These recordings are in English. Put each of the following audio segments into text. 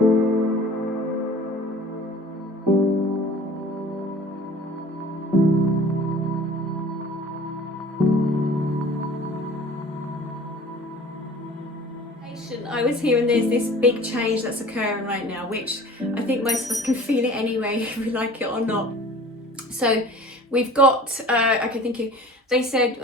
I was hearing there's this big change that's occurring right now, which I think most of us can feel it anyway, if we like it or not. So we've got, okay, thank you. They said,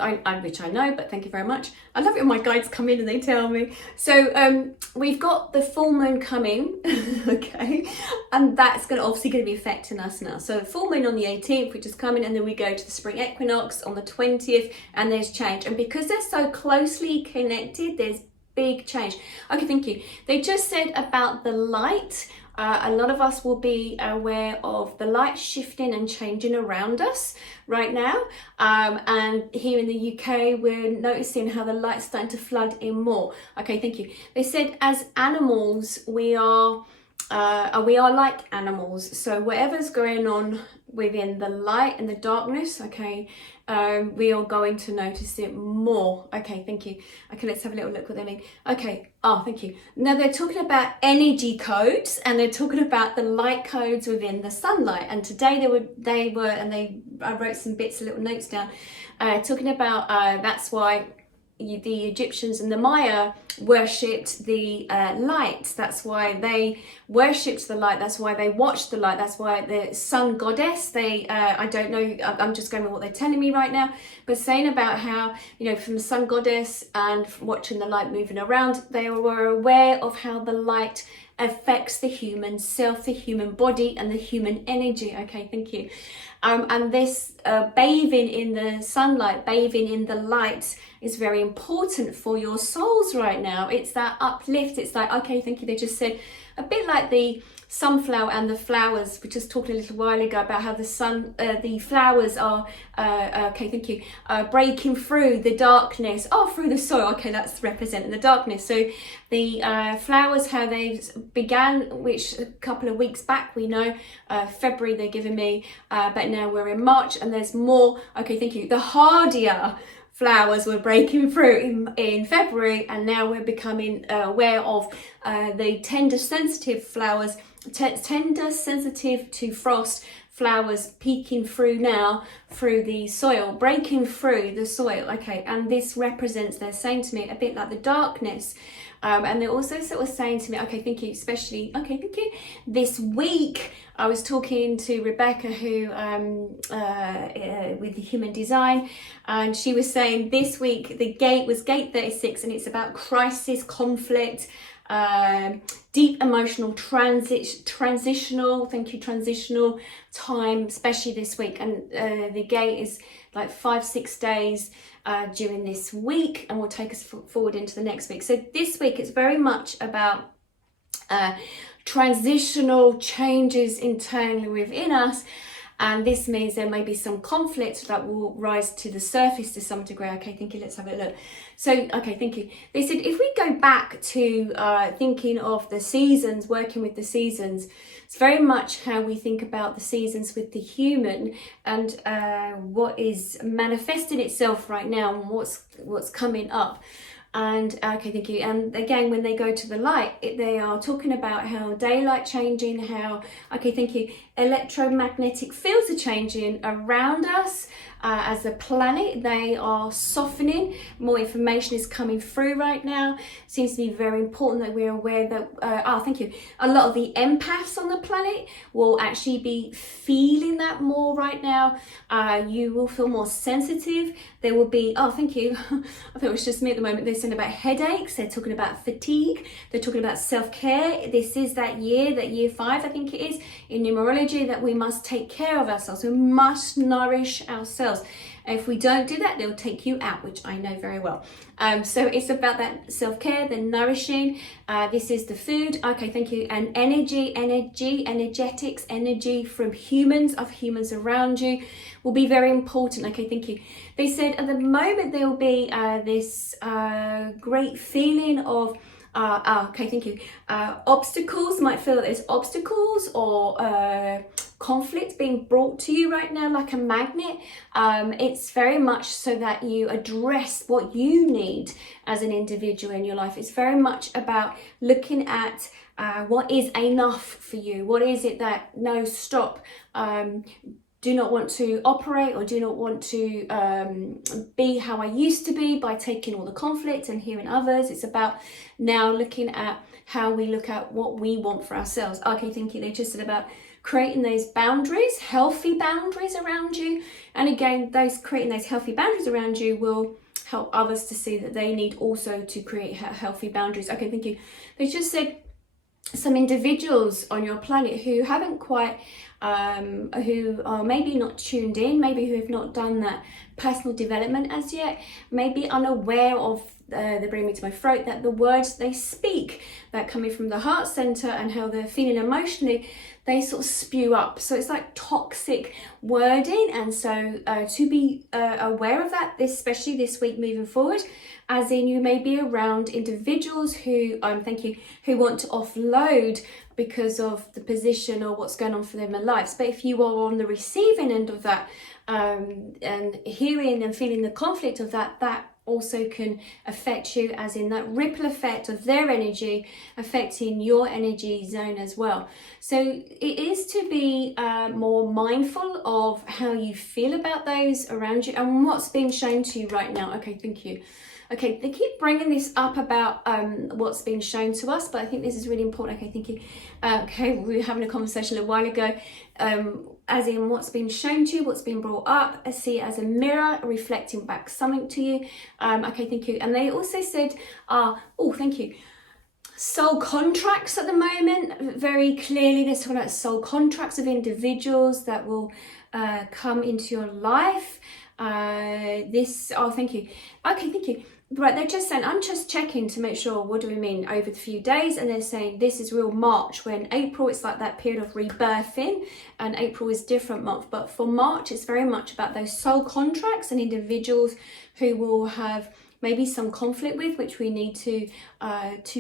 which I know, but thank you very much. I love it when my guides come in and they tell me. So we've got the full moon coming, okay, and that's obviously going to be affecting us now. So full moon on the 18th, which is coming, and then we go to the spring equinox on the 20th, and there's change. And because they're so closely connected, there's big change. Okay, thank you. They just said about the light. A lot of us will be aware of the light shifting and changing around us right now. And here in the UK, we're noticing how the light's starting to flood in more. Okay, thank you. They said as animals, we are like animals. So whatever's going on within the light and the darkness, okay, we are going to notice it more. Okay, thank you. Okay, let's have a little look what they mean. Okay, thank you. Now they're talking about energy codes, and they're talking about the light codes within the sunlight. And today I wrote some bits, little notes down, talking about that's why the Egyptians and the Maya worshipped the light. That's why they worshipped the light. That's why they watched the light. That's why the sun goddess, I don't know, I'm just going with what they're telling me right now, but saying about how, from the sun goddess and watching the light moving around, they were aware of how the light affects the human self, the human body, and the human energy. Okay, thank you. And this bathing in the sunlight, bathing in the light is very important for your souls right now. It's that uplift. It's like, okay, thank you. They just said a bit like the sunflower and the flowers. We just talked a little while ago about how the flowers are, okay, thank you, breaking through the darkness, through the soil. Okay, that's representing the darkness. So the flowers, how they began, which a couple of weeks back, we know, February they're giving me, but now we're in March and there's more. Okay, thank you. The hardier flowers were breaking through in February, and now we're becoming aware of the tender, sensitive flowers, tender, sensitive to frost flowers peeking through now through the soil, breaking through the soil. Okay, and this represents, they're saying to me, a bit like the darkness. And they're also sort of saying to me, okay, thank you, especially, okay, thank you. This week, I was talking to Rebecca, who, with the Human Design, and she was saying this week, the gate was gate 36, and it's about crisis, conflict, deep emotional transitional time, especially this week. And the gate is like 5-6 days during this week, and will take us forward into the next week. So this week it's very much about transitional changes internally within us, and this means there may be some conflict that will rise to the surface to some degree. Okay, thank you. Let's have a look. So, okay, thank you. They said if we go back to thinking of the seasons, working with the seasons, it's very much how we think about the seasons with the human, and what is manifesting itself right now, and what's coming up. And okay, thank you. And again, when they go to the light, they are talking about how daylight changing, how, okay, thank you, electromagnetic fields are changing around us. As a planet, they are softening. More information is coming through right now. Seems to be very important that we're aware that, thank you, a lot of the empaths on the planet will actually be feeling that more right now. You will feel more sensitive. There will be, thank you, I think it was just me at the moment. They're saying about headaches, they're talking about fatigue, they're talking about self-care. This is that year 5, I think it is, in numerology, that we must take care of ourselves. We must nourish ourselves. If we don't do that, they'll take you out, which I know very well. So it's about that self-care, the nourishing. This is the food. Okay, thank you. And energetics, energy from humans, of humans around you, will be very important. Okay, thank you. They said at the moment there will be this great feeling of Okay, thank you. Obstacles, might feel that there's obstacles or conflict being brought to you right now like a magnet. It's very much so that you address what you need as an individual in your life. It's very much about looking at what is enough for you. What is it that, no, stop, do not want to operate or do not want to be how I used to be by taking all the conflict and hearing others. It's about now looking at how we look at what we want for ourselves. Okay, thank you. They just said about creating those boundaries, healthy boundaries around you. And again, creating those healthy boundaries around you will help others to see that they need also to create healthy boundaries. Okay, thank you. They just said some individuals on your planet who haven't quite, who are maybe not tuned in, maybe who have not done that personal development as yet, maybe unaware of, they bring me to my throat, that the words they speak that coming from the heart center and how they're feeling emotionally, they sort of spew up. So it's like toxic wording. And so to be aware of that, especially this week moving forward, as in you may be around individuals who, thank you, who want to offload because of the position or what's going on for them in lives. But if you are on the receiving end of that, and hearing and feeling the conflict of that, that also can affect you, as in that ripple effect of their energy affecting your energy zone as well. So it is to be more mindful of how you feel about those around you and what's being shown to you right now. Okay, thank you. Okay, they keep bringing this up about what's being shown to us, but I think this is really important. Okay, thank you. Okay, we were having a conversation a while ago, as in what's been shown to you, what's been brought up. I see it as a mirror reflecting back something to you. Okay, thank you. And they also said, oh, thank you. Soul contracts at the moment, very clearly they're talking about soul contracts of individuals that will come into your life. Thank you. Okay, thank you. Right, they're just saying, I'm just checking to make sure, what do we mean over the few days? And they're saying this is real March, when April, it's like that period of rebirthing, and April is different month. But for March, it's very much about those soul contracts and individuals who will have maybe some conflict with, which we need to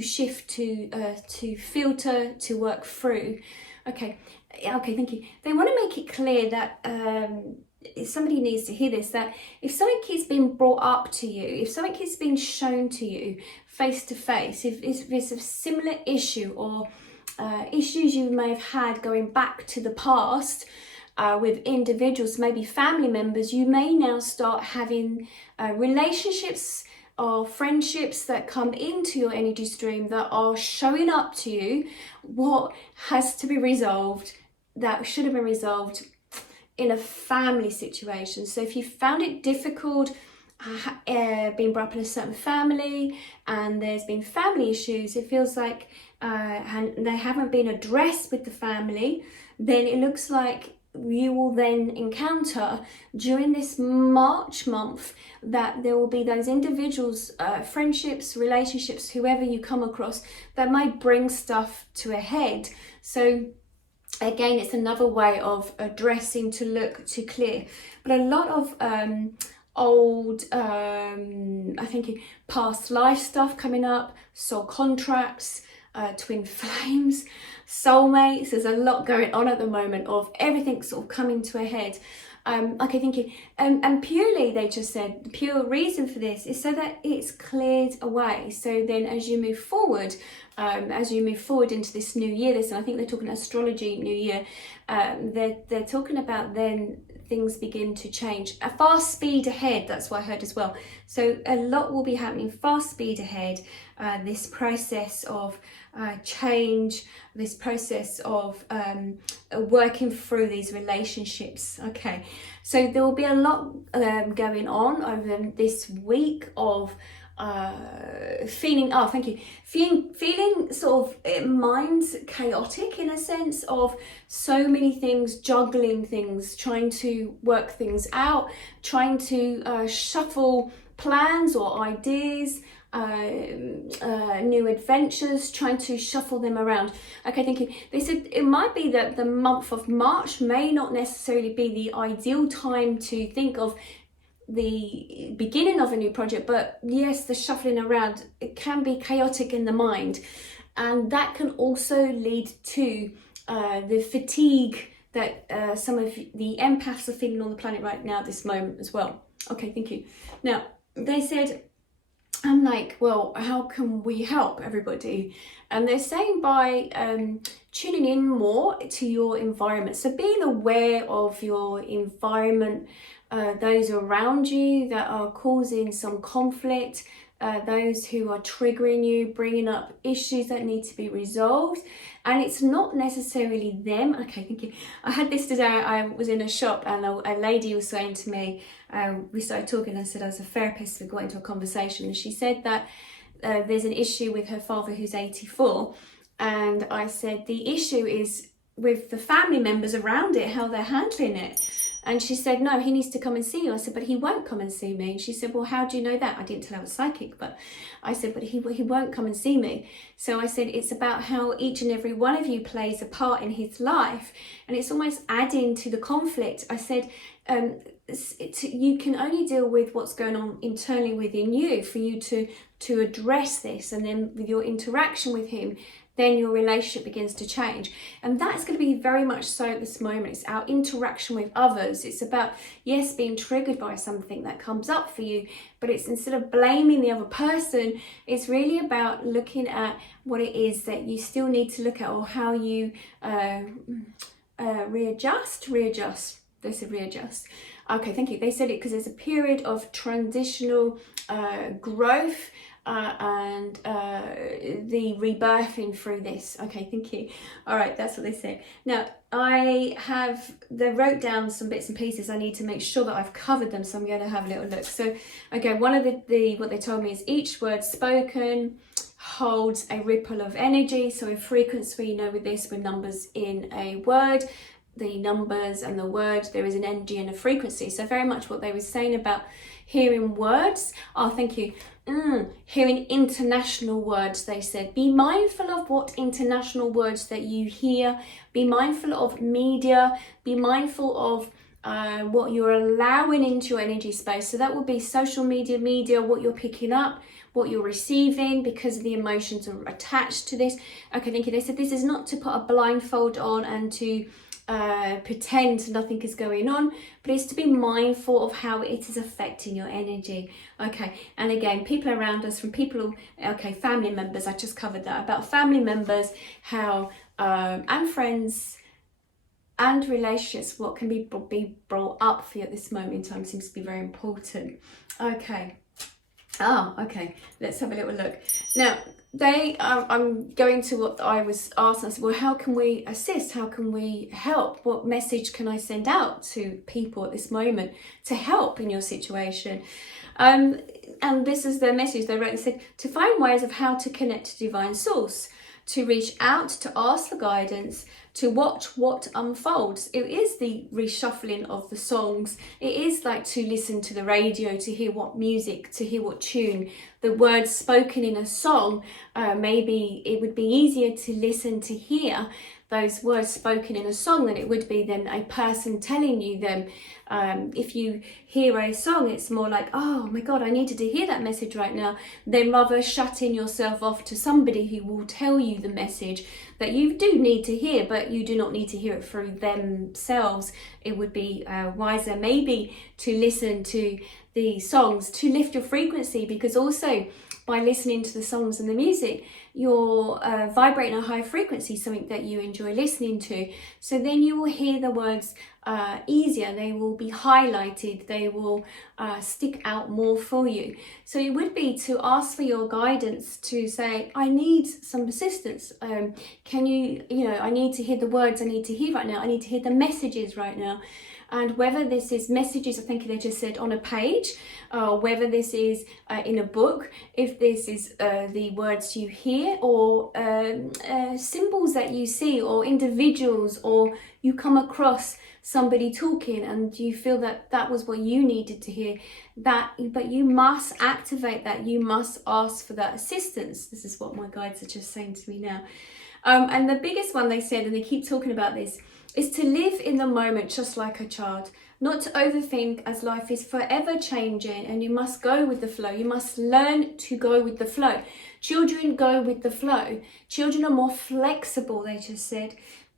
shift, to filter, to work through. Okay, thank you. They want to make it clear that somebody needs to hear this, that if something keeps being brought up to you, if something keeps being shown to you face to face, if it's a similar issue or issues you may have had going back to the past with individuals, maybe family members, you may now start having relationships or friendships that come into your energy stream that are showing up to you what has to be resolved, that should have been resolved in a family situation. So if you found it difficult being brought up in a certain family and there's been family issues, it feels like and they haven't been addressed with the family, then it looks like you will then encounter during this March month that there will be those individuals, friendships, relationships, whoever you come across, that might bring stuff to a head. So again, it's another way of addressing to look to clear. But a lot of old, I think past life stuff coming up, soul contracts, twin flames, soulmates. There's a lot going on at the moment of everything sort of coming to a head. Okay, thank you. And purely, they just said, the pure reason for this is so that it's cleared away. So then as you move forward into this new year, and I think they're talking astrology new year, they're talking about then things begin to change. A fast speed ahead, that's what I heard as well. So a lot will be happening, fast speed ahead, this process of change, this process of working through these relationships. Okay, so there will be a lot going on over this week of feeling sort of minds chaotic, in a sense of so many things, juggling things, trying to work things out, trying to shuffle plans or ideas, new adventures, trying to shuffle them around. Okay, thank you. They said it might be that the month of March may not necessarily be the ideal time to think of the beginning of a new project, but yes, the shuffling around, it can be chaotic in the mind, and that can also lead to the fatigue that some of the empaths are feeling on the planet right now at this moment as well. Okay, thank you. Now, they said, I'm like, well, how can we help everybody? And they're saying by tuning in more to your environment. So being aware of your environment, those around you that are causing some conflict, those who are triggering you, bringing up issues that need to be resolved. And it's not necessarily them. Okay, thank you. I had this today. I was in a shop and a lady was saying to me, we started talking. I said, as a therapist, we got into a conversation, and she said that there's an issue with her father who's 84. And I said, the issue is with the family members around it, how they're handling it. And she said, no, he needs to come and see you. I said, but he won't come and see me. And she said, well, how do you know that? I didn't tell her I was psychic, but I said, but he won't come and see me. So I said, it's about how each and every one of you plays a part in his life. And it's almost adding to the conflict. I said, you can only deal with what's going on internally within you for you to address this. And then with your interaction with him, then your relationship begins to change. And that's going to be very much so at this moment. It's our interaction with others. It's about, yes, being triggered by something that comes up for you, but it's instead of blaming the other person, it's really about looking at what it is that you still need to look at, or how you readjust. They said readjust. Okay, thank you. They said it because there's a period of transitional growth and the rebirthing through this. Okay, thank you. All right, that's what they said. Now, they wrote down some bits and pieces. I need to make sure that I've covered them, so I'm going to have a little look. So, okay, one of what they told me is each word spoken holds a ripple of energy. So a frequency, with this, with numbers in a word, the numbers and the word, there is an energy and a frequency. So very much what they were saying about hearing words. Oh, thank you. Hearing international words, they said. Be mindful of what international words that you hear. Be mindful of media. Be mindful of what you're allowing into your energy space. So that would be social media, what you're picking up, what you're receiving, because the emotions are attached to this. Okay, thank you. They said this is not to put a blindfold on and to pretend nothing is going on, but it's to be mindful of how it is affecting your energy. Okay, and again, people around us, family members, I just covered that, about family members, how and friends and relationships, what can be brought up for you at this moment in time seems to be very important. Okay. Okay, let's have a little look. Now, I'm going to what I was asked. I said, well, how can we assist? How can we help? What message can I send out to people at this moment to help in your situation? And this is the message they wrote. They said, to find ways of how to connect to divine source, to reach out, to ask for guidance, to watch what unfolds. It is the reshuffling of the songs. It is like to listen to the radio, to hear what music, to hear what tune, the words spoken in a song. Maybe it would be easier to listen, to hear those words spoken in a song than it would be then a person telling you them. If you hear a song, it's more like, oh my God, I needed to hear that message right now, than rather shutting yourself off to somebody who will tell you the message that you do need to hear, but you do not need to hear it through themselves. It would be wiser maybe to listen to the songs to lift your frequency, because also by listening to the songs and the music, you're vibrating a high frequency, something that you enjoy listening to. So then you will hear the words easier, they will be highlighted, they will stick out more for you. So it would be to ask for your guidance, to say, I need some assistance. Can you, I need to hear the words I need to hear right now. I need to hear the messages right now. And whether this is messages, I think they just said on a page, whether this is in a book, if this is the words you hear, or symbols that you see, or individuals, or you come across somebody talking and you feel that that was what you needed to hear, that, but you must activate that. You must ask for that assistance. This is what my guides are just saying to me now. And the biggest one they said, and they keep talking about this, is to live in the moment just like a child, not to overthink, as life is forever changing and you must go with the flow. You must learn to go with the flow. Children go with the flow. Children are more flexible, they just said.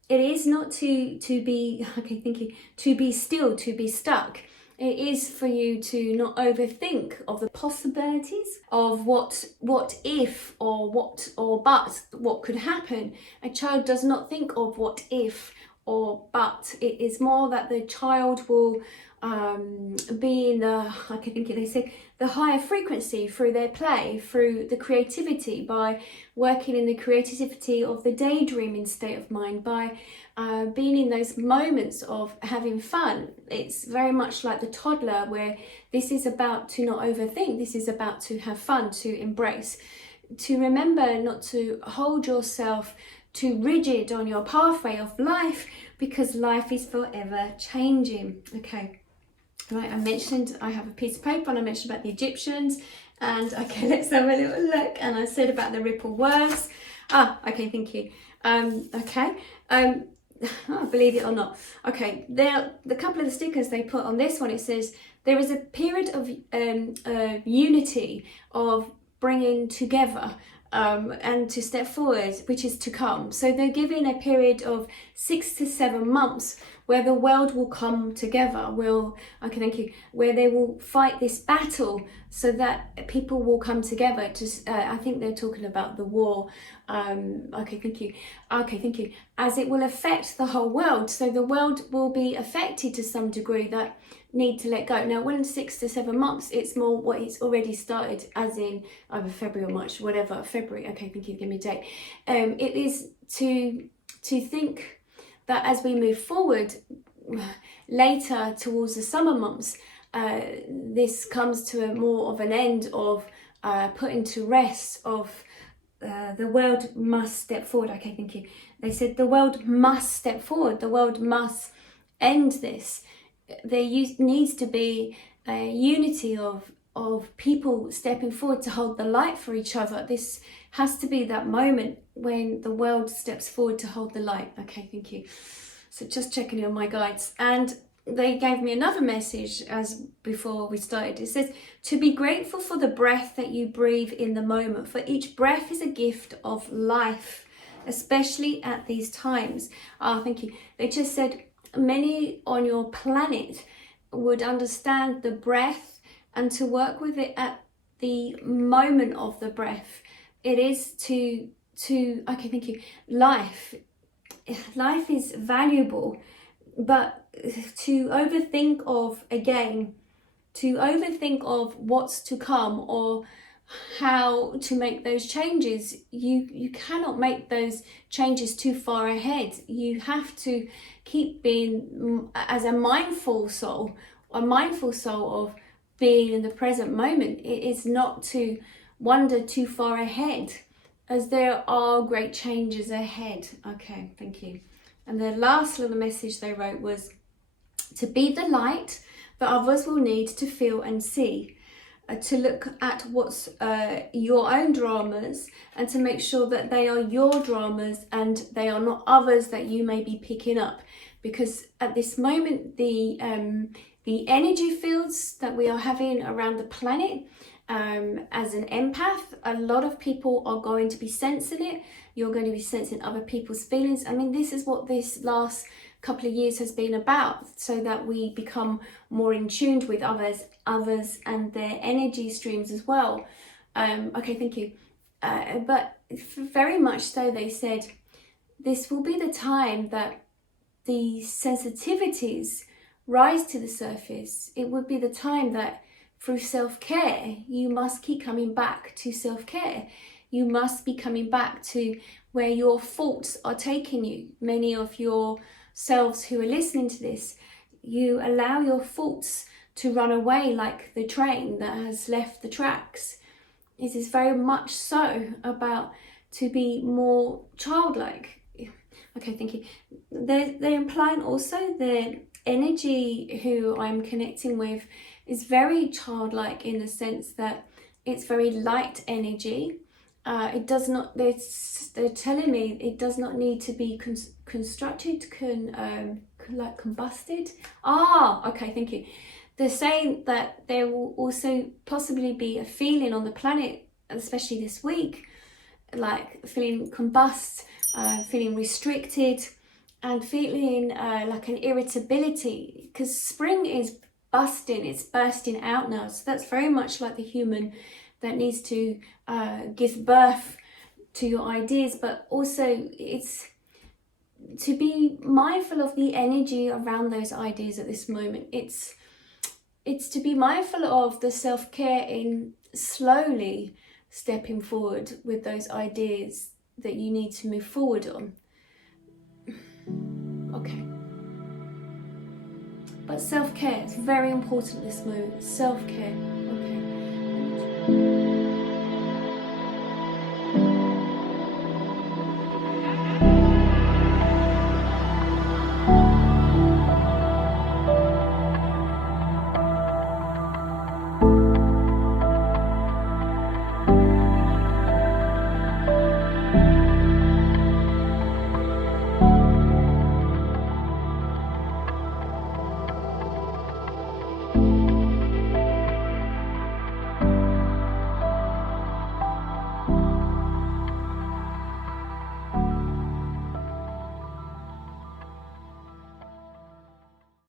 It is not to be, okay, thinking, to be still, to be stuck. It is for you to not overthink of the possibilities of what if or what could happen. A child does not think of what if or but. It is more that the child will be in the, I can think they said, the higher frequency through their play, through the creativity, by working in the creativity of the daydreaming state of mind, by being in those moments of having fun. It's very much like the toddler, where this is about to not overthink, this is about to have fun, to embrace, to remember not to hold yourself too rigid on your pathway of life, because life is forever changing. Okay, right, I mentioned I have a piece of paper and I mentioned about the Egyptians, and okay, let's have a little look. And I said about the ripple words. Okay, thank you. Believe it or not. Okay, there, the couple of the stickers they put on this one, it says there is a period of unity, of bringing together, and to step forward, which is to come. So they're giving a period of 6 to 7 months where the world will come together, where they will fight this battle so that people will come together. I think they're talking about the war. Thank you. As it will affect the whole world. So the world will be affected to some degree, that need to let go. Now, when 6 to 7 months, it's more what it's already started, as in either February or March, whatever. February, okay, thank you, give me a date. It is to think that as we move forward later towards the summer months, this comes to a more of an end of putting to rest of the world must step forward. Okay, thank you. They said the world must step forward. The world must end this. There needs to be a unity of people stepping forward to hold the light for each other. This has to be that moment when the world steps forward to hold the light. Okay, thank you. So just checking in on my guides. And they gave me another message as before we started. It says to be grateful for the breath that you breathe in the moment, for each breath is a gift of life, especially at these times. Thank you. They just said many on your planet would understand the breath and to work with it at the moment of the breath. It is to okay, thank you. Life is valuable, but to overthink of what's to come or how to make those changes, you cannot make those changes too far ahead. You have to keep being as a mindful soul of being in the present moment. It is not to wander too far ahead, as there are great changes ahead. Okay, thank you. And the last little message they wrote was to be the light that others will need to feel and see, to look at what's your own dramas and to make sure that they are your dramas and they are not others that you may be picking up. Because at this moment, the energy fields that we are having around the planet, as an empath, a lot of people are going to be sensing it. You're going to be sensing other people's feelings. I mean, this is what this last couple of years has been about, so that we become more in tune with others and their energy streams as well. Okay, thank you. But very much so, they said this will be the time that the sensitivities rise to the surface. It would be the time that through self-care, you must keep coming back to self-care. You must be coming back to where your thoughts are taking you. Many of yourselves who are listening to this, you allow your thoughts to run away like the train that has left the tracks. It is very much so about to be more childlike. Okay, thank you. They're implying also the energy who I'm connecting with is very childlike in the sense that it's very light energy. It does not, they're telling me it does not need to be constructed, like combusted. Okay, thank you. They're saying that there will also possibly be a feeling on the planet, especially this week, like feeling combust, feeling restricted, and feeling like an irritability, because spring is it's bursting out now. So that's very much like the human that needs to give birth to your ideas, but also it's to be mindful of the energy around those ideas at this moment. It's to be mindful of the self-care in slowly stepping forward with those ideas that you need to move forward on. Okay. But self-care is very important at this moment. Self-care. Okay.